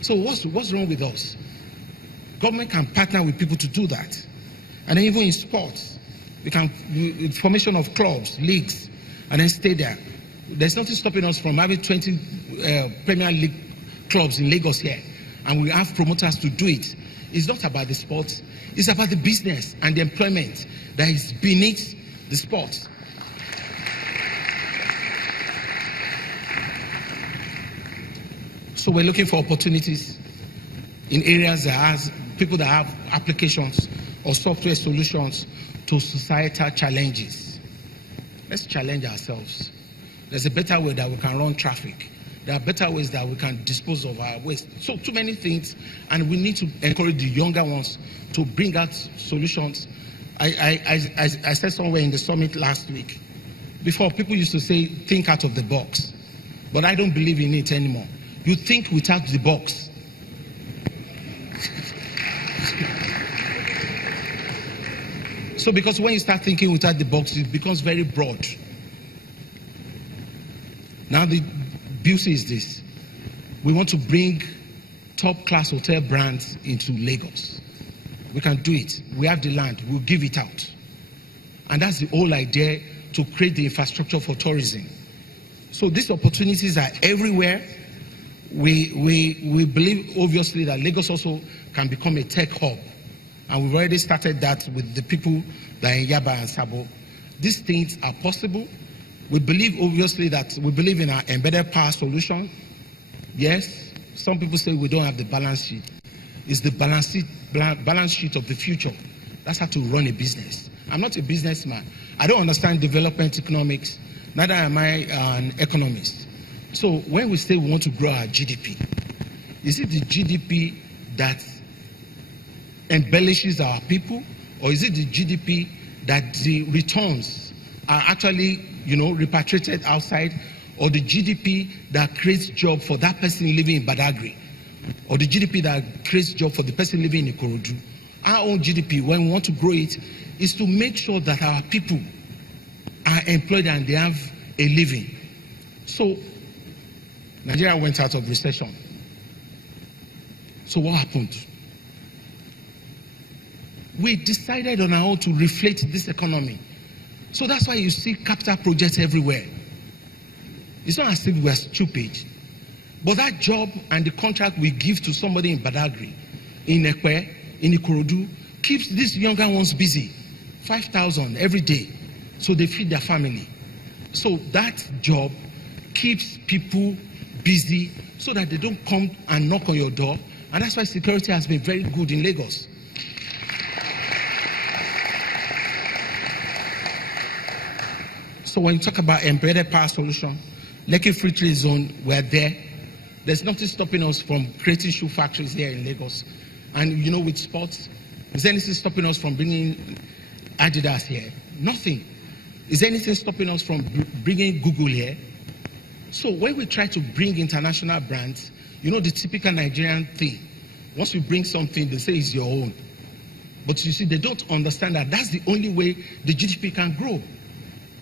So what's wrong with us? Government can partner with people to do that. And then even in sports, we can, formation of clubs, leagues, and then stay there. There's nothing stopping us from having 20 Premier League clubs in Lagos here. And we have promoters to do it. It's not about the sports. It's about the business and the employment that is beneath the sports. So we're looking for opportunities in areas that has people that have applications or software solutions to societal challenges. Let's challenge ourselves. There's a better way that we can run traffic. There are better ways that we can dispose of our waste. So too many things, and we need to encourage the younger ones to bring out solutions. I said somewhere in the summit last week, before people used to say, think out of the box. But I don't believe in it anymore. You think without the box. So because when you start thinking without the box, it becomes very broad. Now the beauty is this. We want to bring top-class hotel brands into Lagos. We can do it. We have the land. We'll give it out. And that's the whole idea, to create the infrastructure for tourism. So these opportunities are everywhere. We believe, obviously, that Lagos also can become a tech hub. And we've already started that with the people that are in Yaba and Sabo. These things are possible. We believe, obviously, that we believe in our embedded power solution. Yes, some people say we don't have the balance sheet. It's the balance sheet of the future. That's how to run a business. I'm not a businessman. I don't understand development economics. Neither am I an economist. So when we say we want to grow our GDP, is it the GDP that embellishes our people, or is it the GDP that the returns are actually, repatriated outside, or the GDP that creates job for that person living in Badagry, or the GDP that creates job for the person living in Ikorodu? Our own GDP, when we want to grow it, is to make sure that our people are employed and they have a living. So Nigeria went out of recession. So what happened? We decided on our own to reflate this economy. So that's why you see capital projects everywhere. It's not as if we are stupid. But that job and the contract we give to somebody in Badagry, in Ekwe, in Ikorodu, keeps these younger ones busy. 5,000 every day. So they feed their family. So that job keeps people busy so that they don't come and knock on your door. And that's why security has been very good in Lagos. So when you talk about embedded power solution, Lekki Free Trade Zone, we're there. There's nothing stopping us from creating shoe factories here in Lagos. And with sports, is there anything stopping us from bringing Adidas here? Nothing. Is there anything stopping us from bringing Google here? So when we try to bring international brands, the typical Nigerian thing, once you bring something, they say it's your own. But you see, they don't understand that that's the only way the GDP can grow.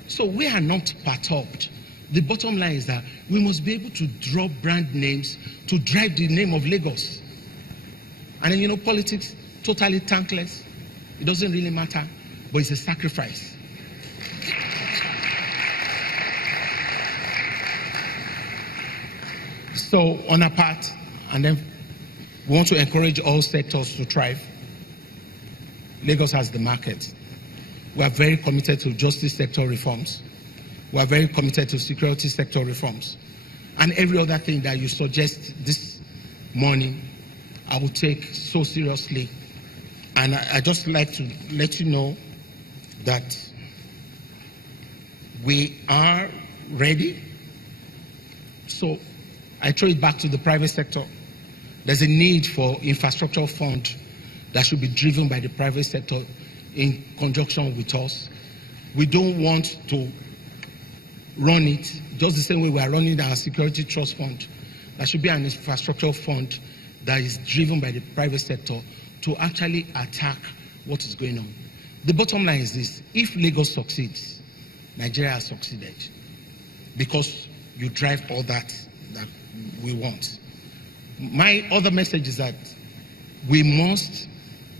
So we are not perturbed. The bottom line is that we must be able to draw brand names to drive the name of Lagos. And then, politics, totally thankless. It doesn't really matter, but it's a sacrifice. So on our part, and then we want to encourage all sectors to thrive. Lagos has the market. We are very committed to justice sector reforms. We are very committed to security sector reforms. And every other thing that you suggest this morning, I will take so seriously. And I just like to let you know that we are ready. So I throw it back to the private sector. There's a need for infrastructure fund that should be driven by the private sector in conjunction with us. We don't want to run it just the same way we are running our security trust fund. There should be an infrastructure fund that is driven by the private sector to actually attack what is going on. The bottom line is this: if Lagos succeeds, Nigeria has succeeded, because you drive all that we want. My other message is that we must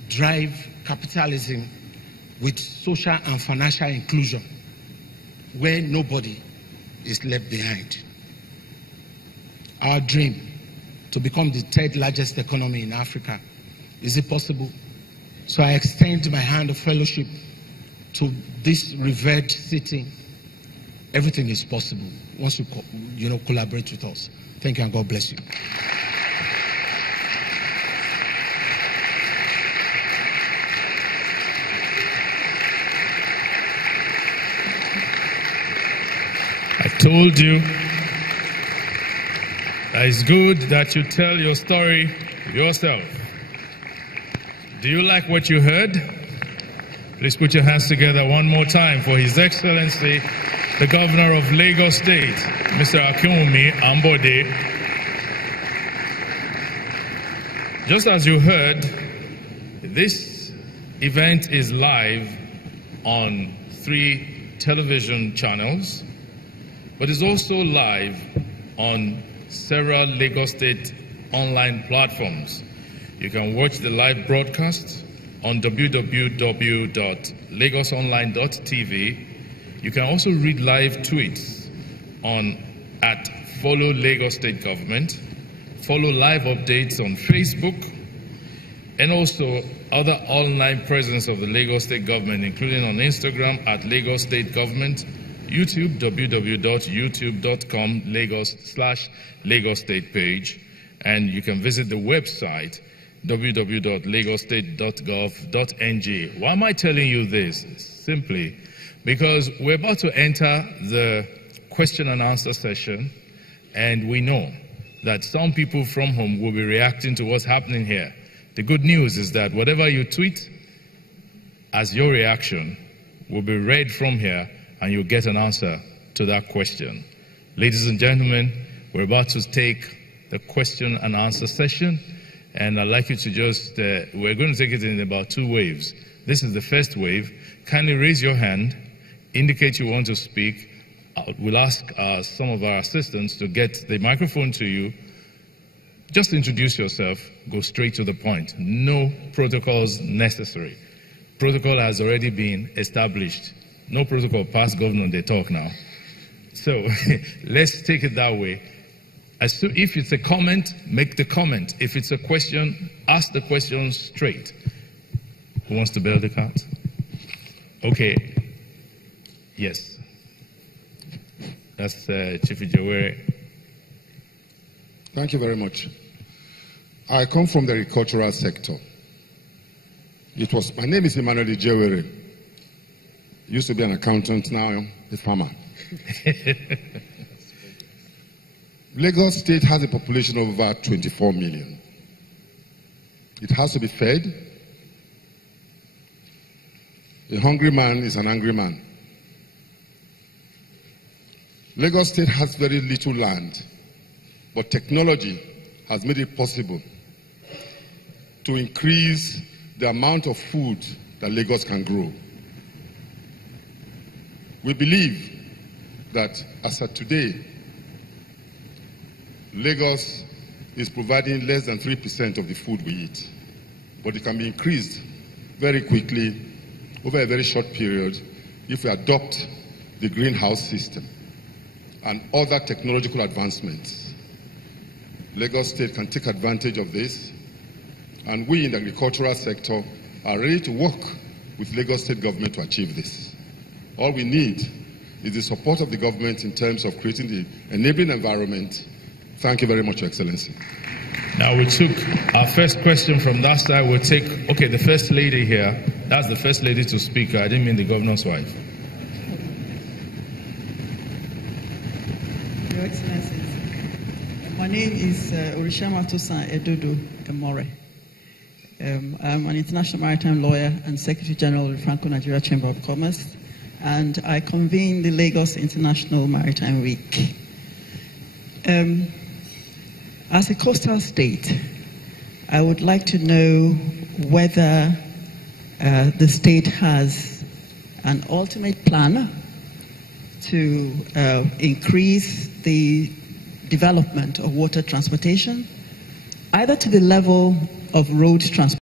drive capitalism with social and financial inclusion, where nobody is left behind. Our dream to become the third largest economy in Africa, is it possible? So I extend my hand of fellowship to this revered city. Everything is possible once you collaborate with us. Thank you, and God bless you. I told you that it's good that you tell your story yourself. Do you like what you heard? Please put your hands together one more time for His Excellency, the Governor of Lagos State, Mr. Akinwumi Ambode. Just as you heard, this event is live on 3 television channels, but it's also live on several Lagos State online platforms. You can watch the live broadcast on www.lagosonline.tv. You can also read live tweets on @Follow Lagos State Government, follow live updates on Facebook, and also other online presence of the Lagos State Government, including on Instagram @Lagos State Government, YouTube, www.youtube.com/Lagos State page, and you can visit the website www.lagostate.gov.ng. Why am I telling you this? Simply because we're about to enter the question and answer session, and we know that some people from home will be reacting to what's happening here. The good news is that whatever you tweet as your reaction will be read from here, and you'll get an answer to that question. Ladies and gentlemen, we're about to take the question and answer session, and I'd like you to just, we're going to take it in about 2 waves. This is the first wave. Kindly raise your hand, indicate you want to speak. We'll ask some of our assistants to get the microphone to you. Just introduce yourself, go straight to the point. No protocols necessary. Protocol has already been established. No protocol past governor, they talk now. So let's take it that way. If it's a comment, make the comment. If it's a question, ask the question straight. Who wants to bear the cat? Okay. Yes. That's Chief Ijewere. Thank you very much. I come from the agricultural sector. My name is Emmanuel Ijewere. Used to be an accountant, now a farmer. Lagos State has a population of over 24 million. It has to be fed. A hungry man is an angry man. Lagos State has very little land, but technology has made it possible to increase the amount of food that Lagos can grow. We believe that as of today, Lagos is providing less than 3% of the food we eat, but it can be increased very quickly over a very short period if we adopt the greenhouse system and other technological advancements. Lagos State can take advantage of this, and we in the agricultural sector are ready to work with Lagos State government to achieve this. All we need is the support of the government in terms of creating the enabling environment. Thank you very much, Your Excellency. Now we took our first question from that side. We'll take, okay, the First Lady here. That's the First Lady to speak. I didn't mean the Governor's wife. Your Excellencies, my name is Orishama Tosan Edodo Emore. I'm an international maritime lawyer and Secretary General of the Franco-Nigeria Chamber of Commerce, and I convene the Lagos International Maritime Week. As a coastal state, I would like to know whether the state has an ultimate plan to increase the development of water transportation, either to the level of road transport